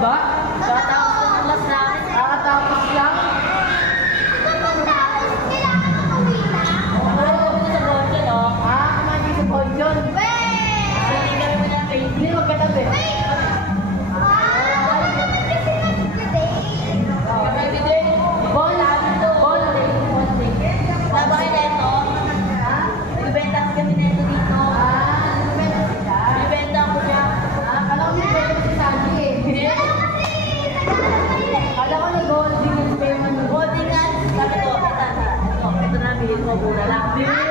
ba? Tatapos ng last namin. Kakatapos lang? Kumain sa Bonjon. Hindi magkatabi. Mura lang.